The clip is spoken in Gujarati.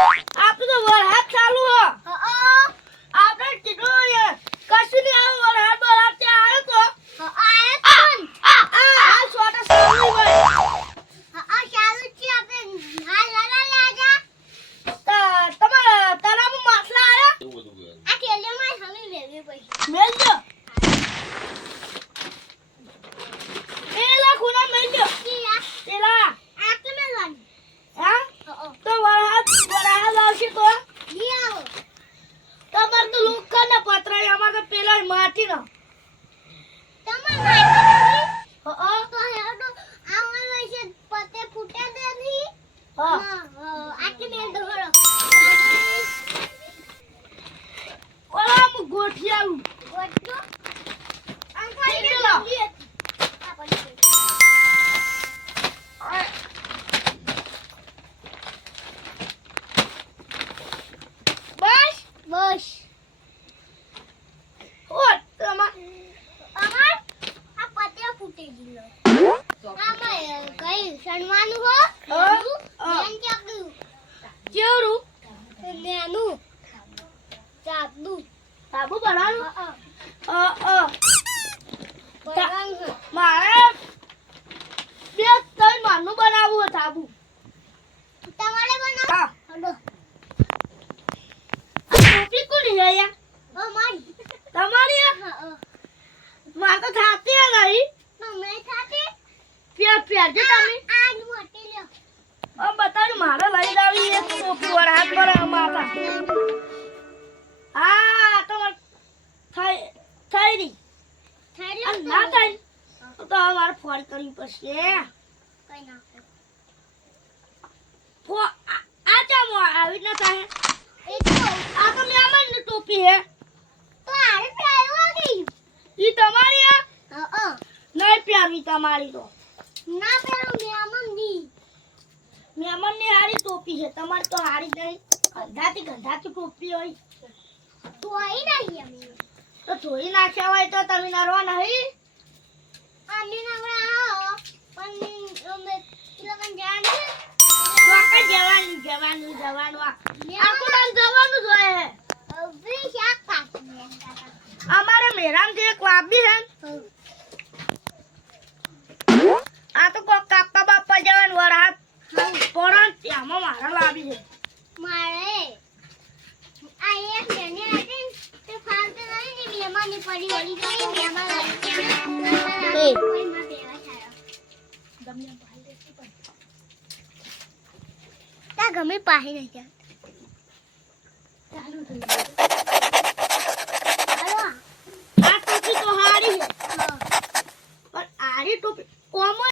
આપણે તો વરસાદ ચાલુ હો. આપણે કીધું યાર કશું નહીં આવું વરસાદ બરસાદ ત્યાં આવ્યો તો. આ છોટા ચાલુ ભાઈ. તમારા તળાવમાં માછલા આવ્યા? મેલજો. એલા ખૂણા મેલજો. એલા. હા? તો વરસાદ આવશે તો? તમારે તો લોખંડના પતરા અમારે તો પેલા માટીનો. ઓલા હું ગોઠી આવું. બસ ઓ તમાર કઈ સણવાનું હો કેવડું નેનું ચાપદું સાબુ બનાવું બરાબર મારે બે ત્રણ માનું બનાવવું છે સાબુ. તમારે બનાવ હા હડો ટોપી કોની છે યાર? મારી તમારી આ? મારે તો થાતી નહીં. મેં સાથે પહેરજો તમે. આજ મોટી લ્યો બતાવ્યું મારે લઈ લાવી એક ટોપી વરસાદ પર માથા. હા તમારે થઈ રહી. થઈ અને ના થાય તો અમારે ફોન કરવી પડશે. કઈ નાખો આ ચામો આવી ના થાય. એ તો આ તો મહેમાનની ટોપી હે. તો આરે પહેરવા ગઈ ઈ તમારી આ? હા નહીં પહેરવી તમારી તો. ના પહેરો મેમનની મહેમાનની હારી ટોપી છે. તમારી તો હારી નહીં. ગંધાતી ટોપી હોય તો આઈ નહીં અમે તો ધોઈ નાખ્યા હોય તો તમે નરવા નહીં. અમે નવરા પણ અમે લગન જાણે વાકા જવાનું આખું જવાનું જ હોય હે. હવે શાક પાકી અમારે મેરામથી એક વાબી હે. આ તો કોક કાપા બાપા જવાનું વરસાદ પણ ત્યાંમાં મારા લાવી છે. મારે આ એક બેને હતી તે ફાલતે નહીં ને મહેમાનની પડી વળી ગઈ મહેમાન આવી કોઈમાં બેવા છાયો તા ગમે પાહી નહીં જા ચાલુ થઈ ગયું. આ ટોપી તો હારી છે પણ આરી ટોપી કોમો